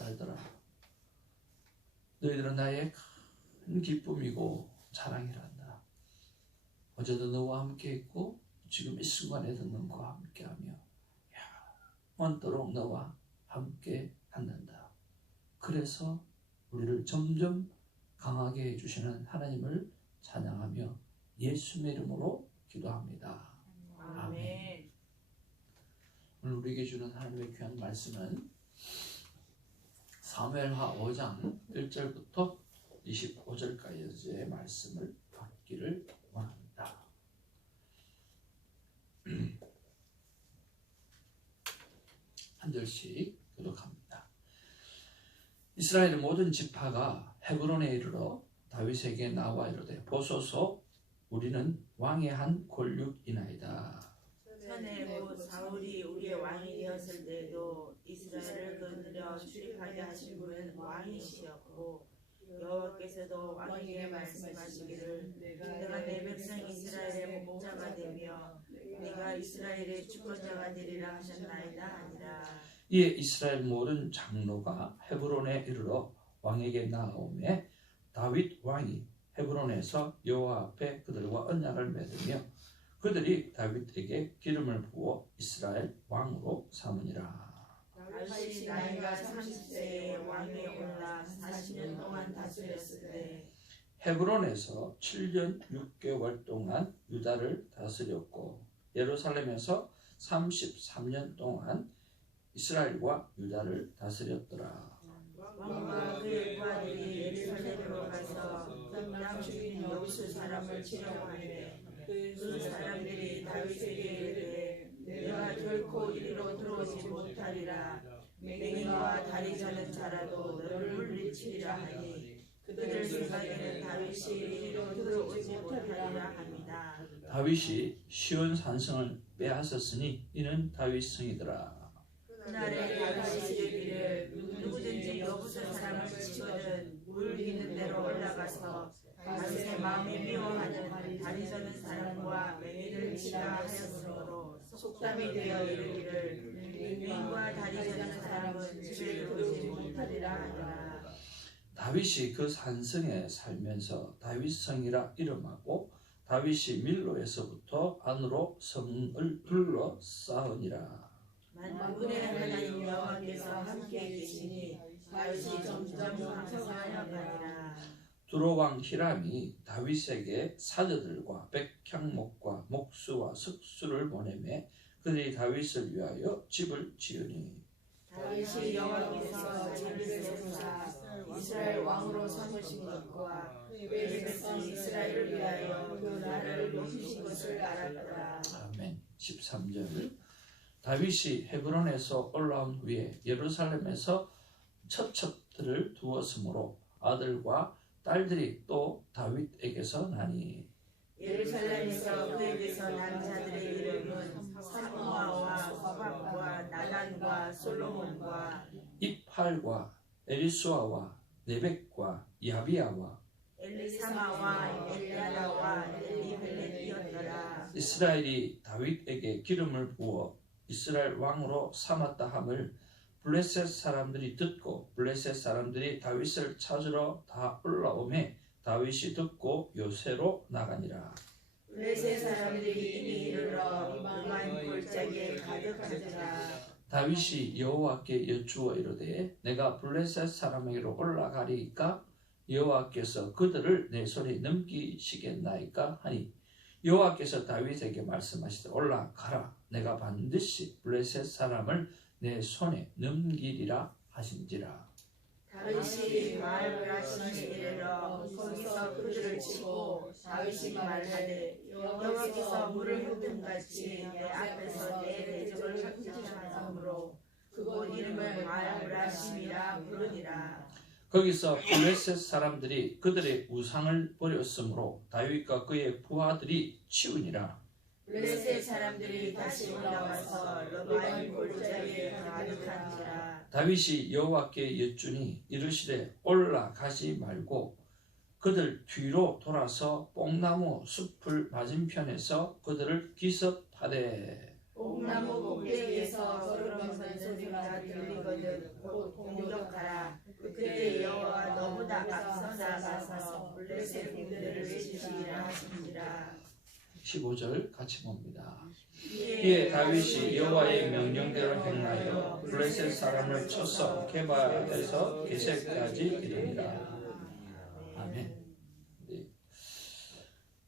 딸들아, 너희들은 나의 큰 기쁨이고 자랑이란다. 어제도 너와 함께 있고 지금 이 순간에도 너와 함께하며 영원토록 너와 함께 한단다. 그래서 우리를 점점 강하게 해주시는 하나님을 찬양하며 예수의 이름으로 기도합니다. 아멘. 오늘 우리에게 주는 하나님의 귀한 말씀은 사무엘하 5장 1절부터 25절까지의 말씀을 받기를 원합니다. 한 절씩 교독합니다. 이스라엘의 모든 지파가 헤브론에 이르러 다윗에게 나와 이르되 보소서, 우리는 왕의 한 권륙이나이다. 전에 곧 사울이 우리의 왕이 되었을 때에도 이스라엘을 거느려 출입하게 하신 분은 왕이시였고, 여호와께서도 왕에게 말씀하시기를 내가 내 백성 이스라엘의 목자가 되며 네가 이스라엘의 주권자가 되리라 하셨나이다 하니라. 이에 이스라엘 모든 장로가 헤브론에 이르러 왕에게 나아오매 다윗 왕이 헤브론에서 여호와 앞에 그들과 언약을 맺으며 그들이 다윗에게 기름을 부어 이스라엘 왕으로 삼으니라. 다윗이 나이가 30세에 왕위에 올라 40년 동안 다스렸을 때 헤브론에서 7년 6개월 동안 유다를 다스렸고 예루살렘에서 33년 동안 이스라엘과 유다를 다스렸더라. 왕과 그의 부하들이 예루살렘으로 가서 그 땅 주인 여부수 사람을 치려고 하되 그 사람들이 다윗에게 이르되 내가 결코 이리로 들어오지 못하리라. 맹인과 다리 저는 자라도 너를 물리치리라 하니 그들 생각에는 다윗이 이리로 들어오지 못하리라 합니다. 다윗이 시온 산성을 빼앗았으니 이는 다윗 성이더라. 그날에 다윗이 이르기를 누구든지 여부수 사람을 치거든 물 기는 데로 올라가서 다윗의 마음이 미워하는 다리 저는 사람과 맹인을 치라 하였으므로 속담이 되어 이르기를 맹인과 다리 저는 사람은 집에 들어오지 못하리라 하니라. 다윗이 그 산성에 살면서 다윗성이라 이름하고 다윗이 밀로에서부터 안으로 성을 둘러 쌓으니라. 만군의 하나님 여호와께서 함께 계시니 다윗이 점점 강성하여가니라. 두로왕 히람이 다윗에게 사제들과 백향목과 목수와 석수를 보내매 그들이 다윗을 위하여 집을 지으니 다윗이 여호와께서 자기를 세우사 이스라엘 왕으로 삼으신 것과 그의 백성 이스라엘을 위하여 그 나라를 높이신 것을 알았더라. 아멘. 13절 다윗이 헤브론에서 올라온 후에 예루살렘에서 첩첩들을 두었으므로 아들과 딸들이 또 다윗에게서 나니 예루살렘에서 그에게서 난 자들의 이름은 사무아와 호밥과 나단과 솔로몬과 입할과 에리수아와 네벡과 야비아와 엘리사마와 엘리야다와 엘리벨렛이었더라. 이스라엘이 다윗에게 기름을 부어 이스라엘 왕으로 삼았다 함을 블레셋 사람들이 듣고 블레셋 사람들이 다윗을 찾으러 다 올라오매 다윗이 듣고 요새로 나가니라. 블레셋 사람들이 이미 이르러 이만 골짜기에 가득하더라. 다윗이 여호와께 여쭈어 이르되 내가 블레셋 사람에게로 올라가리이까 여호와께서 그들을 내 손에 넘기시겠나이까 하니 여호와께서 다윗에게 말씀하시되 올라가라. 내가 반드시 블레셋 사람을 내 손에 넘기리라 하신지라. 다윗이 바알브라심에 이르러 거기서 그들을 치고 다윗이 말하되 여호와께서 물을 흩음같이 내 앞에서 내 대적을 흩으셨으므로 그곳 이름을 바알브라심이라 부르니라. 거기서 블레셋 사람들이 그들의 우상을 버렸으므로 다윗과 그의 부하들이 치우니라. 블레셋 사람들이 다시 올라와서 러바임 골짜기에 가득한지라. 다윗이 여호와께 여쭈니 이르시되 올라가지 말고 그들 뒤로 돌아서 뽕나무 숲을 맞은편에서 그들을 기습하되 옥나무 꼭대기에서 걸음하는 소리가 들리거든 곧 공격하라. 그때 여호와 너보다 앞서 나가서 블레셋 군대를 치시리라 하시니라. 15절 같이 봅니다. 이에 다윗이 여호와의 명령대로 행하여 블레셋 사람을 쳐서 게바에서 게셋까지 이르니라. 아멘. 네.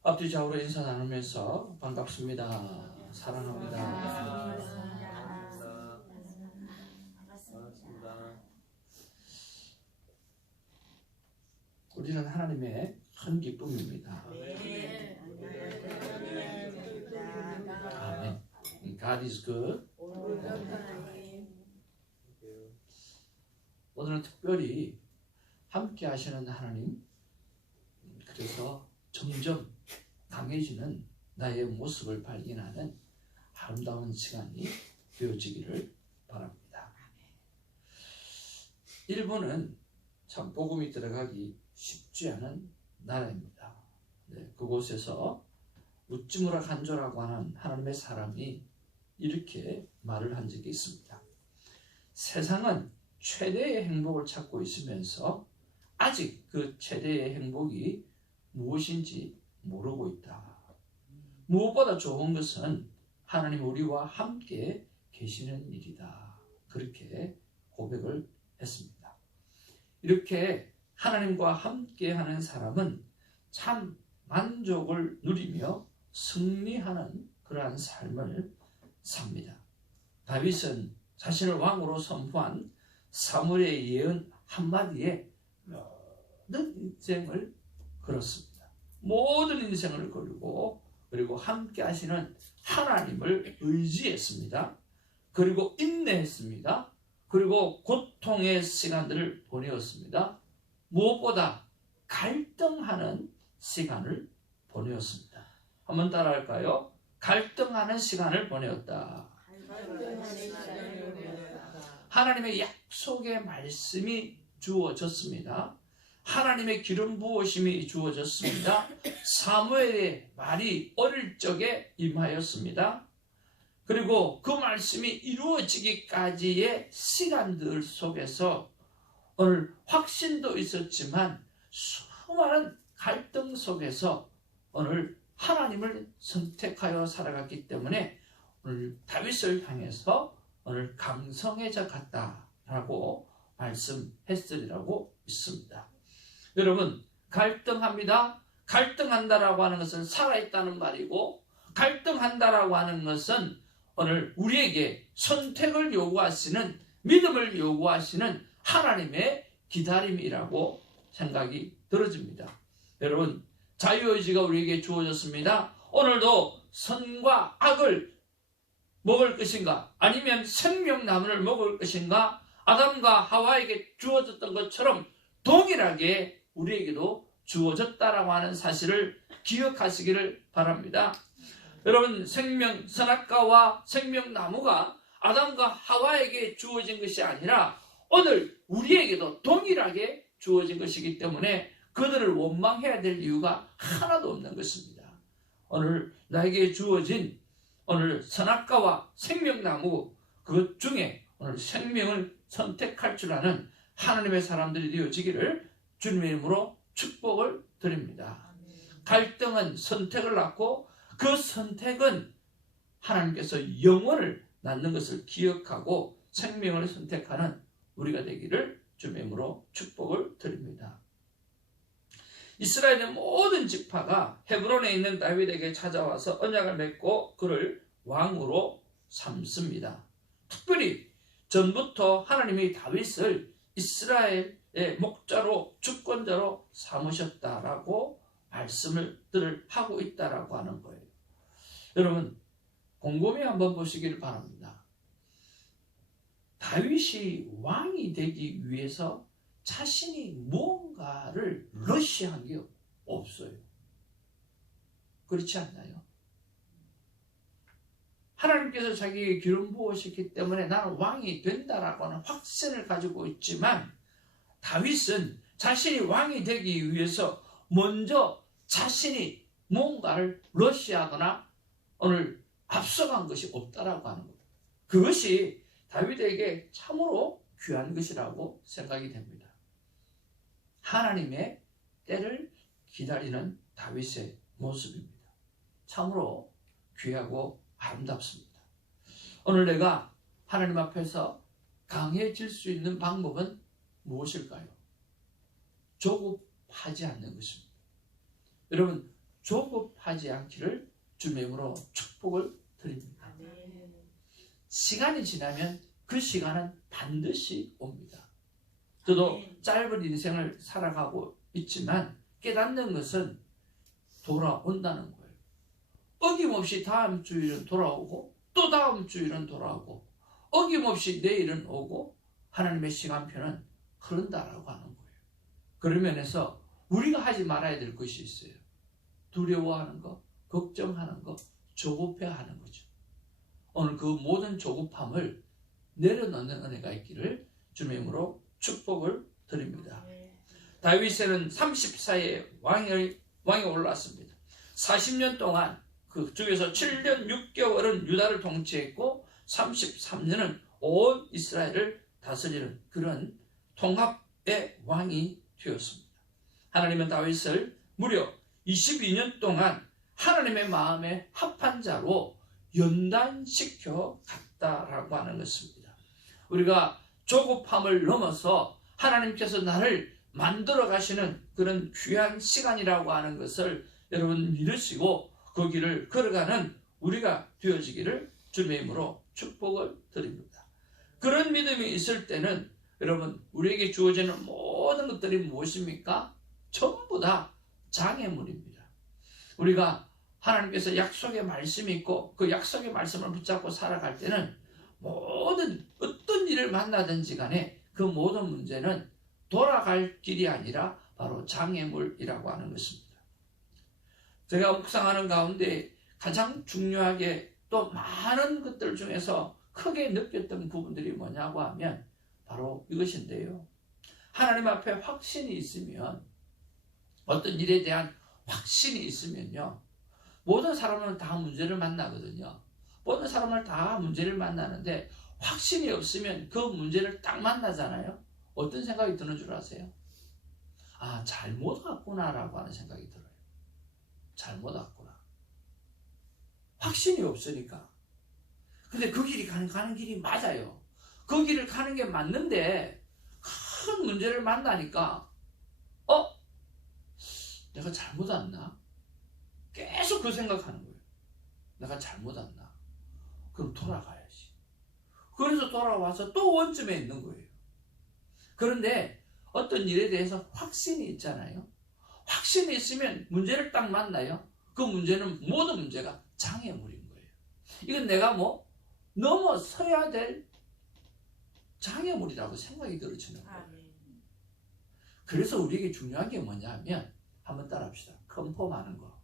앞뒤 좌우로 인사 나누면서 반갑습니다. 사랑합니다. 우리는 하나님의 큰 기쁨입니다. 아멘. God is good. 오늘은 특별히 함께 하시는 하나님, 그래서 점점 강해지는 나의 모습을 발견하는 아름다운 시간이 되어지기를 바랍니다. 1부는 참 복음이 들어가기 쉽지 않은 나라입니다. 네, 그곳에서 우찌무라 간조라고 하는 하나님의 사람이 이렇게 말을 한 적이 있습니다. 세상은 최대의 행복을 찾고 있으면서 아직 그 최대의 행복이 무엇인지 모르고 있다. 무엇보다 좋은 것은 하나님 우리와 함께 계시는 일이다. 그렇게 고백을 했습니다. 이렇게 하나님과 함께하는 사람은 참 만족을 누리며 승리하는 그러한 삶을 삽니다. 다윗은 자신을 왕으로 선포한 사무엘의 예언 한마디에 모든 인생을 걸었습니다. 모든 인생을 걸고 그리고 함께 하시는 하나님을 의지했습니다. 그리고 인내했습니다. 그리고 고통의 시간들을 보내었습니다. 무엇보다 갈등하는 시간을 보내었습니다. 한번 따라할까요? 갈등하는 시간을 보내었다. 하나님의 약속의 말씀이 주어졌습니다. 하나님의 기름 부으심이 주어졌습니다. 사무엘의 말이 어릴 적에 임하였습니다. 그리고 그 말씀이 이루어지기까지의 시간들 속에서 오늘 확신도 있었지만 수많은 갈등 속에서 오늘 하나님을 선택하여 살아갔기 때문에 오늘 다윗을 향해서 오늘 강성해져 갔다라고 말씀했으리라고 있습니다. 여러분, 갈등합니다. 갈등한다라고 하는 것은 살아있다는 말이고, 갈등한다라고 하는 것은 오늘 우리에게 선택을 요구하시는, 믿음을 요구하시는 하나님의 기다림이라고 생각이 들어집니다. 여러분, 자유의지가 우리에게 주어졌습니다. 오늘도 선과 악을 먹을 것인가, 아니면 생명나무를 먹을 것인가, 아담과 하와에게 주어졌던 것처럼 동일하게 우리에게도 주어졌다라고 하는 사실을 기억하시기를 바랍니다. 여러분, 선악과와 생명나무가 아담과 하와에게 주어진 것이 아니라 오늘 우리에게도 동일하게 주어진 것이기 때문에 그들을 원망해야 될 이유가 하나도 없는 것입니다. 오늘 나에게 주어진 오늘 선악과와 생명나무 그것 중에 오늘 생명을 선택할 줄 아는 하나님의 사람들이 되어지기를 주님의 이름으로 축복을 드립니다. 갈등은 선택을 낳고 그 선택은 하나님께서 영원을 낳는 것을 기억하고 생명을 선택하는 우리가 되기를 주님의 이름으로 축복을 드립니다. 이스라엘의 모든 지파가 헤브론에 있는 다윗에게 찾아와서 언약을 맺고 그를 왕으로 삼습니다. 특별히 전부터 하나님이 다윗을 이스라엘의 목자로 주권자로 삼으셨다라고 말씀을 하고 있다라고 하는 거예요. 여러분, 곰곰이 한번 보시기를 바랍니다. 다윗이 왕이 되기 위해서 자신이 무언가를 러시한 게 없어요. 그렇지 않나요? 하나님께서 자기에게 기름 부으셨기 때문에 나는 왕이 된다라고 하는 확신을 가지고 있지만 다윗은 자신이 왕이 되기 위해서 먼저 자신이 뭔가를 러시하거나 오늘 앞서간 것이 없다라고 하는 겁니다. 그것이 다윗에게 참으로 귀한 것이라고 생각이 됩니다. 하나님의 때를 기다리는 다윗의 모습입니다. 참으로 귀하고 아름답습니다. 오늘 내가 하나님 앞에서 강해질 수 있는 방법은 무엇일까요? 조급하지 않는 것입니다. 여러분, 조급하지 않기를 주님의 이름으로 축복을 드립니다. 시간이 지나면 그 시간은 반드시 옵니다. 저도 짧은 인생을 살아가고 있지만 깨닫는 것은 돌아온다는 거예요. 어김없이 다음 주일은 돌아오고 또 다음 주일은 돌아오고 어김없이 내일은 오고 하나님의 시간표는 흐른다라고 하는 거예요. 그런 면에서 우리가 하지 말아야 될 것이 있어요. 두려워하는 것, 걱정하는 것, 조급해하는 거죠. 오늘 그 모든 조급함을 내려놓는 은혜가 있기를 주님의 이름으로 축복을 드립니다. 다윗에는 34의 왕이 올랐습니다. 40년 동안 그 중에서 7년 6개월은 유다를 통치했고 33년은 온 이스라엘을 다스리는 그런 통합의 왕이 되었습니다. 하나님은 다윗을 무려 22년 동안 하나님의 마음에 합한 자로 연단시켜 갔다라고 하는 것입니다. 우리가 조급함을 넘어서 하나님께서 나를 만들어 가시는 그런 귀한 시간이라고 하는 것을 여러분 믿으시고 그 길을 걸어가는 우리가 되어지기를 주님의 이름으로 축복을 드립니다. 그런 믿음이 있을 때는 여러분 우리에게 주어지는 모든 것들이 무엇입니까? 전부 다 장애물입니다. 우리가 하나님께서 약속의 말씀이 있고 그 약속의 말씀을 붙잡고 살아갈 때는 모든 어떤 일을 만나든지 간에 그 모든 문제는 돌아갈 길이 아니라 바로 장애물이라고 하는 것입니다. 제가 묵상하는 가운데 가장 중요하게 또 많은 것들 중에서 크게 느꼈던 부분들이 뭐냐고 하면 바로 이것인데요. 하나님 앞에 확신이 있으면 어떤 일에 대한 확신이 있으면요. 모든 사람은 다 문제를 만나거든요. 모든 사람을 다 문제를 만나는데 확신이 없으면 그 문제를 딱 만나잖아요. 어떤 생각이 드는 줄 아세요? 아, 잘못 왔구나라고 하는 생각이 들어요. 잘못 왔구나. 확신이 없으니까. 근데 그 길이 가는 길이 맞아요. 그 길을 가는 게 맞는데 큰 문제를 만나니까 내가 잘못 왔나? 계속 그 생각하는 거예요. 내가 잘못 왔나? 그럼 돌아가야지. 그래서 돌아와서 또 원점에 있는 거예요. 그런데 어떤 일에 대해서 확신이 있잖아요. 확신이 있으면 문제를 딱 만나요. 그 문제는 모든 문제가 장애물인 거예요. 이건 내가 넘어서야 될 장애물이라고 생각이 들어지는 거예요. 그래서 우리에게 중요한 게 뭐냐면 한번 따라합시다. 컨펌하는 거.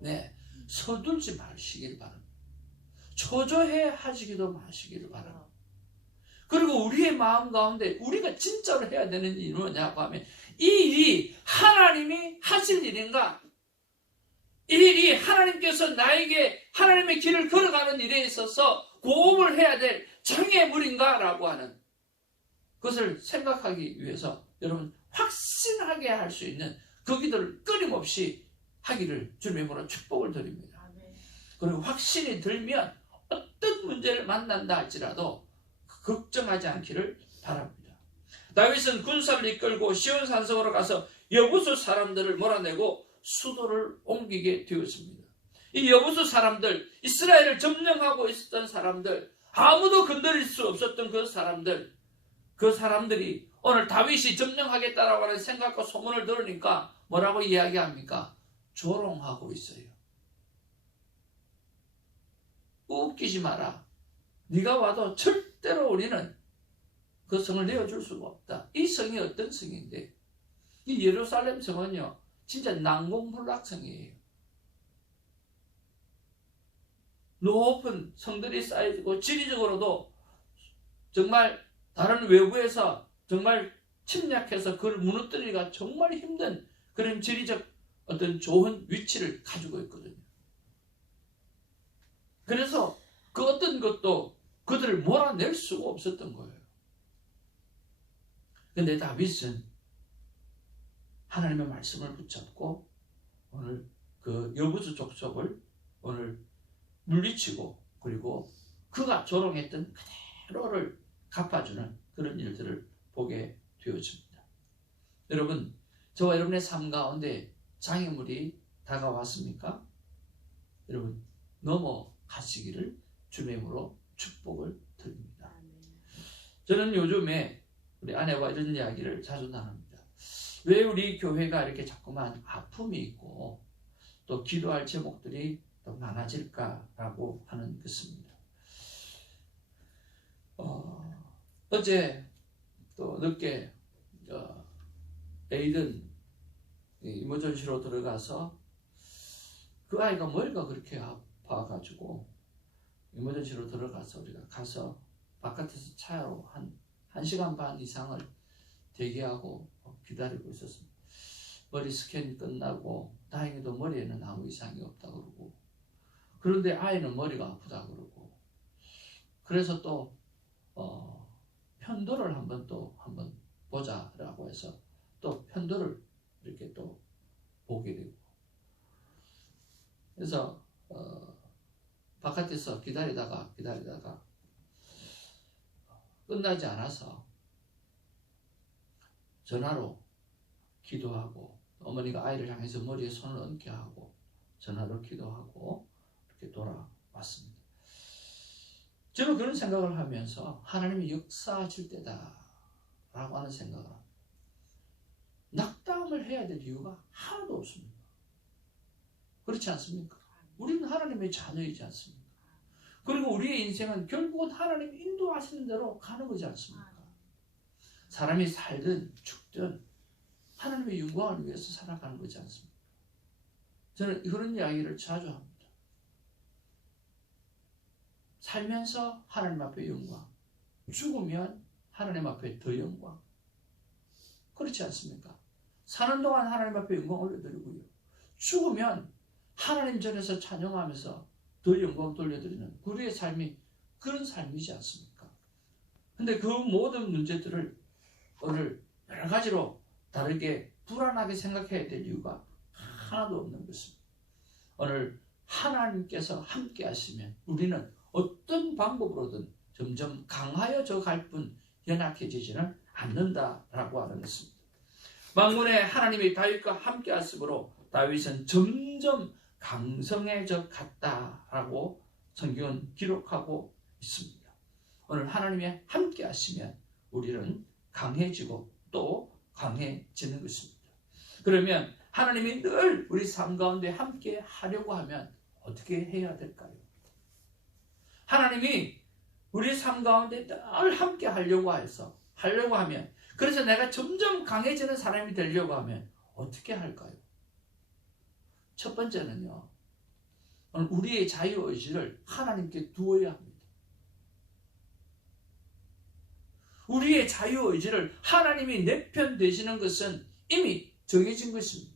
네, 서둘지 마시길 바랍니다. 초조해 하시기도 마시기를 바랍니다. 그리고 우리의 마음 가운데 우리가 진짜로 해야 되는 일은 뭐냐고 하면 이 일이 하나님이 하실 일인가? 이 일이 하나님께서 나에게 하나님의 길을 걸어가는 일에 있어서 고음을 해야 될 장애물인가? 라고 하는 그것을 생각하기 위해서 여러분 확신하게 할 수 있는 그 기도를 끊임없이 하기를 주님의 이름으로 축복을 드립니다. 그리고 확신이 들면 어떤 문제를 만난다 할지라도 걱정하지 않기를 바랍니다. 다윗은 군사를 이끌고 시온 산성으로 가서 여부수 사람들을 몰아내고 수도를 옮기게 되었습니다. 이 여부수 사람들, 이스라엘을 점령하고 있었던 사람들, 아무도 건드릴 수 없었던 그 사람들이 오늘 다윗이 점령하겠다라고 하는 생각과 소문을 들으니까 뭐라고 이야기합니까? 조롱하고 있어요. 웃기지 마라. 네가 와도 절대로 우리는 그 성을 내어줄 수가 없다. 이 성이 어떤 성인데? 이 예루살렘 성은요, 진짜 난공불락성이에요. 높은 성들이 쌓여지고 지리적으로도 정말 다른 외부에서 정말 침략해서 그걸 무너뜨리기가 정말 힘든 그런 지리적 어떤 좋은 위치를 가지고 있거든요. 그래서 그 어떤 것도 그들을 몰아낼 수가 없었던 거예요. 근데 다윗은 하나님의 말씀을 붙잡고 오늘 그 여부수 족속을 오늘 물리치고 그리고 그가 조롱했던 그대로를 갚아주는 그런 일들을 보게 되어집니다. 여러분, 저와 여러분의 삶 가운데 장애물이 다가왔습니까? 여러분, 넘어가시기를 주님으로 축복을 드립니다. 저는 요즘에 우리 아내와 이런 이야기를 자주 나눕니다. 왜 우리 교회가 이렇게 자꾸만 아픔이 있고 또 기도할 제목들이 더 많아질까라고 하는 것입니다. 어제 또 늦게 에이든 이머전시로 들어가서 그 아이가 머리가 그렇게 아파가지고 이머전시로 들어가서 우리가 가서 바깥에서 차로 한 1시간 반 이상을 대기하고 기다리고 있었습니다. 머리 스캔 끝나고 다행히도 머리에는 아무 이상이 없다 그러고, 그런데 아이는 머리가 아프다 그러고, 그래서 또 편도를 한번 보자라고 해서 또 편도를 이렇게 또 보게 되고, 그래서 바깥에서 기다리다가 끝나지 않아서 전화로 기도하고, 어머니가 아이를 향해서 머리에 손을 얹게 하고 전화로 기도하고 이렇게 돌아왔습니다. 저는 그런 생각을 하면서 하나님이 역사하실 때다라고 하는 생각을 합니다. 낙담을 해야 될 이유가 하나도 없습니다. 그렇지 않습니까? 우리는 하나님의 자녀이지 않습니까? 그리고 우리의 인생은 결국은 하나님 인도하시는 대로 가는 거지 않습니까? 사람이 살든 죽든 하나님의 영광을 위해서 살아가는 거지 않습니까? 저는 그런 이야기를 자주 합니다. 살면서 하나님 앞에 영광, 죽으면 하나님 앞에 더 영광. 그렇지 않습니까? 사는 동안 하나님 앞에 영광 올려드리고요, 죽으면 하나님 전에서 찬양하면서 더 영광 돌려드리는 우리의 삶이 그런 삶이지 않습니까? 근데 그 모든 문제들을 오늘 여러 가지로 다르게 불안하게 생각해야 될 이유가 하나도 없는 것입니다. 오늘 하나님께서 함께 하시면 우리는 어떤 방법으로든 점점 강하여져 갈 뿐 연약해지지는 않는다라고 하는 것입니다. 만군의 하나님이 다윗과 함께 하심으로 다윗은 점점 강성해져 갔다라고 성경은 기록하고 있습니다. 오늘 하나님이 함께 하시면 우리는 강해지고 또 강해지는 것입니다. 그러면 하나님이 늘 우리 삶 가운데 함께 하려고 하면 어떻게 해야 될까요? 하나님이 우리 삶 가운데 늘 함께 하려고 하면, 그래서 내가 점점 강해지는 사람이 되려고 하면 어떻게 할까요? 첫 번째는요, 우리의 자유의지를 하나님께 두어야 합니다. 우리의 자유의지를 하나님이 내 편 되시는 것은 이미 정해진 것입니다.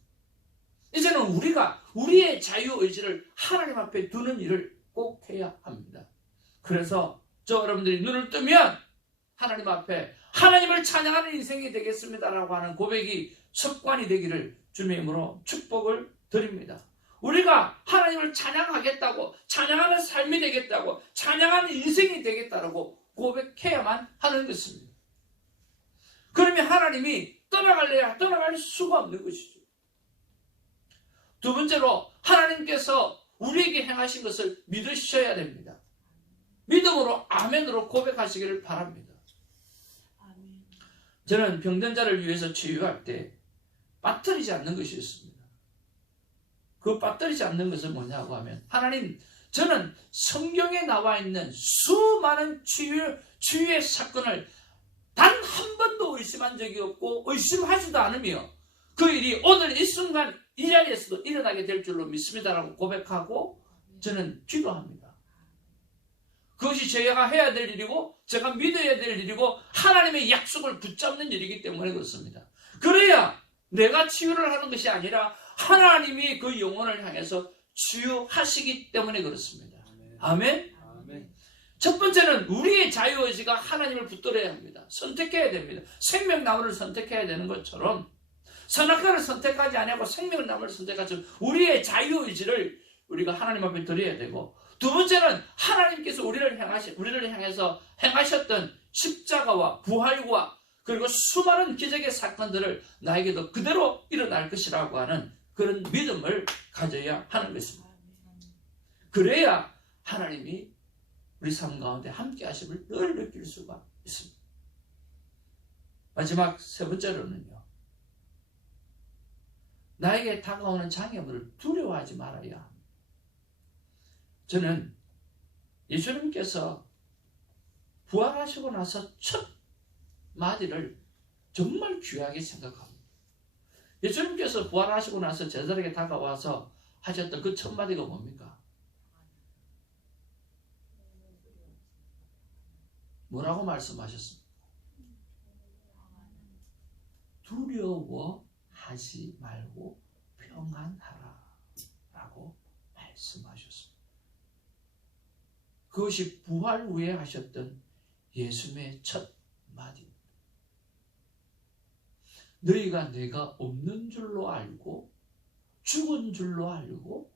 이제는 우리가 우리의 자유의지를 하나님 앞에 두는 일을 꼭 해야 합니다. 그래서 여러분들이 눈을 뜨면 하나님 앞에 하나님을 찬양하는 인생이 되겠습니다라고 하는 고백이 습관이 되기를 주님의 이름으로 축복을 드립니다. 우리가 하나님을 찬양하겠다고, 찬양하는 삶이 되겠다고, 찬양하는 인생이 되겠다라고 고백해야만 하는 것입니다. 그러면 하나님이 떠나갈 수가 없는 것이죠. 두 번째로 하나님께서 우리에게 행하신 것을 믿으셔야 됩니다. 믿음으로 아멘으로 고백하시기를 바랍니다. 저는 병든 자를 위해서 치유할 때 빠뜨리지 않는 것이 있습니다. 그 빠뜨리지 않는 것은 뭐냐고 하면, 하나님, 저는 성경에 나와 있는 수많은 치유의 사건을 단 한 번도 의심한 적이 없고 의심하지도 않으며 그 일이 오늘 이 순간 이 자리에서도 일어나게 될 줄로 믿습니다라고 고백하고 저는 기도합니다. 그것이 제가 해야 될 일이고 제가 믿어야 될 일이고 하나님의 약속을 붙잡는 일이기 때문에 그렇습니다. 그래야 내가 치유를 하는 것이 아니라 하나님이 그 영혼을 향해서 치유하시기 때문에 그렇습니다. 아멘? 첫 번째는 우리의 자유의지가 하나님을 붙들어야 합니다. 선택해야 됩니다. 생명나무를 선택해야 되는 것처럼 선악과를 선택하지 아니하고 생명나무를 선택하죠. 우리의 자유의지를 우리가 하나님 앞에 드려야 되고, 두 번째는 하나님께서 우리를 향해서 행하셨던 십자가와 부활과 그리고 수많은 기적의 사건들을 나에게도 그대로 일어날 것이라고 하는 그런 믿음을 가져야 하는 것입니다. 그래야 하나님이 우리 삶 가운데 함께 하심을 늘 느낄 수가 있습니다. 마지막 세 번째로는요, 나에게 다가오는 장애물을 두려워하지 말아야 합니다. 저는 예수님께서 부활하시고 나서 첫 마디를 정말 귀하게 생각합니다. 예수님께서 부활하시고 나서 제자들에게 다가와서 하셨던 그 첫 마디가 뭡니까? 뭐라고 말씀하셨습니까? 두려워하지 말고 평안하라 라고 말씀하셨습니다. 그것이 부활 후에 하셨던 예수님의 첫 마디입니다. 너희가 내가 없는 줄로 알고 죽은 줄로 알고,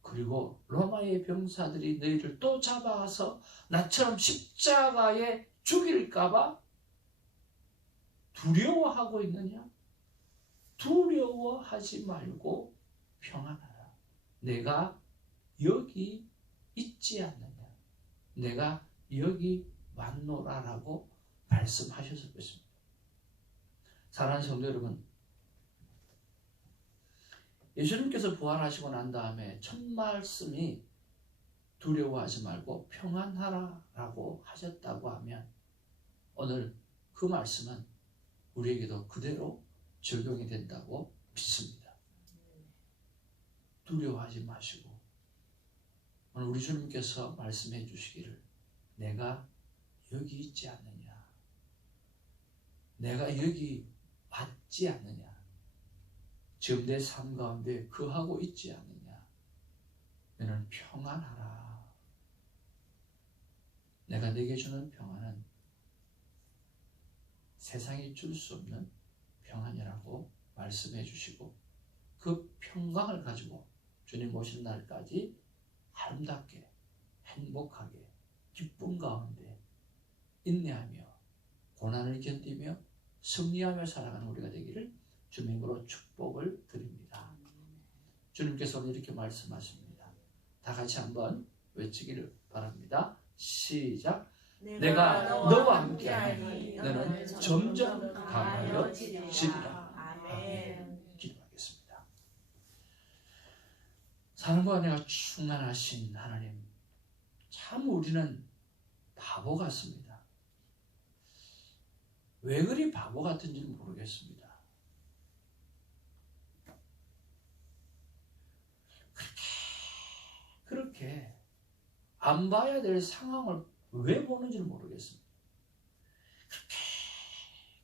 그리고 로마의 병사들이 너희를 또 잡아와서 나처럼 십자가에 죽일까봐 두려워하고 있느냐? 두려워하지 말고 평안하라. 내가 여기 있지 않느냐? 내가 여기 왔노라라고 말씀하셨을 것입니다. 사랑하는 성도 여러분, 예수님께서 부활하시고 난 다음에 첫 말씀이 두려워하지 말고 평안하라라고 하셨다고 하면, 오늘 그 말씀은 우리에게도 그대로 적용이 된다고 믿습니다. 두려워하지 마시고, 오늘 우리 주님께서 말씀해 주시기를 내가 여기 있지 않느냐, 내가 여기 왔지 않느냐, 지금 내 삶 가운데 거하고 있지 않느냐, 너는 평안하라. 내가 내게 주는 평안은 세상이 줄 수 없는 평안이라고 말씀해 주시고, 그 평강을 가지고 주님 오신 날까지 아름답게 행복하게 기쁨 가운데 인내하며 고난을 견디며 승리하며 살아가는 우리가 되기를 주님으로 축복을 드립니다. 주님께서 오늘 이렇게 말씀하십니다. 다 같이 한번 외치기를 바랍니다. 시작. 내가 너와 함께하니 너는 점점 강하여 지리라. 아멘. 기도하겠습니다. 사랑과 은혜가 충만하신 하나님, 참 우리는 바보 같습니다. 왜 그리 바보 같은지 모르겠습니다. 그렇게 안 봐야 될 상황을 왜 보는지를 모르겠습니다.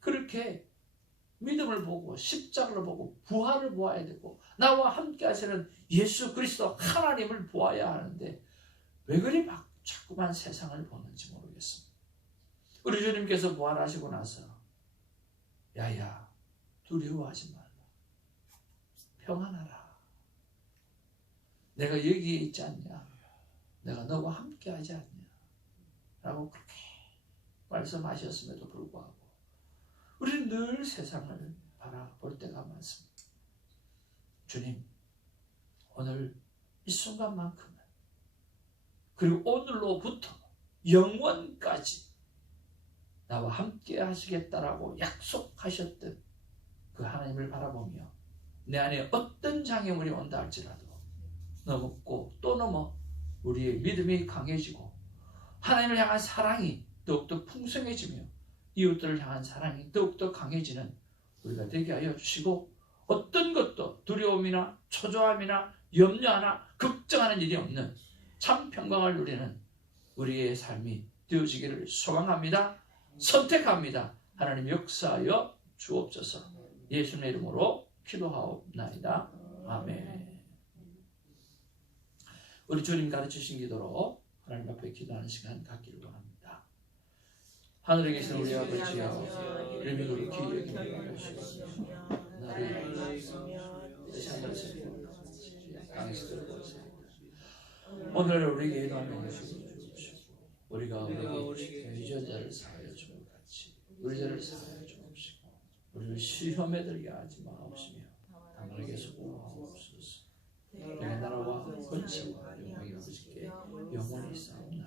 그렇게 믿음을 보고 십자가를 보고 부활을 보아야 되고 나와 함께 하시는 예수 그리스도 하나님을 보아야 하는데 왜 그리 자꾸만 세상을 보는지 모르겠습니다. 우리 주님께서 부활하시고 나서 야야 두려워하지 말라, 평안하라, 내가 여기에 있지 않냐, 내가 너와 함께 하지 않냐 라고 그렇게 말씀하셨음에도 불구하고 우리는 늘 세상을 바라볼 때가 많습니다. 주님, 오늘 이 순간만큼은, 그리고 오늘로부터 영원까지 나와 함께 하시겠다라고 약속하셨던 그 하나님을 바라보며 내 안에 어떤 장애물이 온다 할지라도 넘었고 또 넘어 우리의 믿음이 강해지고 하나님을 향한 사랑이 더욱더 풍성해지며 이웃들을 향한 사랑이 더욱더 강해지는 우리가 되게 하여 주시고, 어떤 것도 두려움이나 초조함이나 염려하나 걱정하는 일이 없는 참 평강을 누리는 우리의 삶이 되어지기를 소망합니다. 선택합니다. 하나님 역사하여 주옵소서. 예수님의 이름으로 기도하옵나이다. 아멘. 우리 주님 가르치신 기도로 하나님 앞에 기도하는 시간 갖기를 원합니다. 하늘에 계신 우리 아버지여, 이름이 그렇게 여기는 것이시며 나를 뜻이 하늘에서 땅에서 들어오세요. 오늘 우리에게 인도하는 것이고 주옵시고, 우리가 우리에게 죄진 자를 사하여 주는 같이 우리 죄를 사하여 주옵시고, 우리를 시험에 들게 하지 마옵시며 다만 에게서 구하옵소서. 너의 나라와 권세와 영광이 아버지께 영원히 있사옵나이다.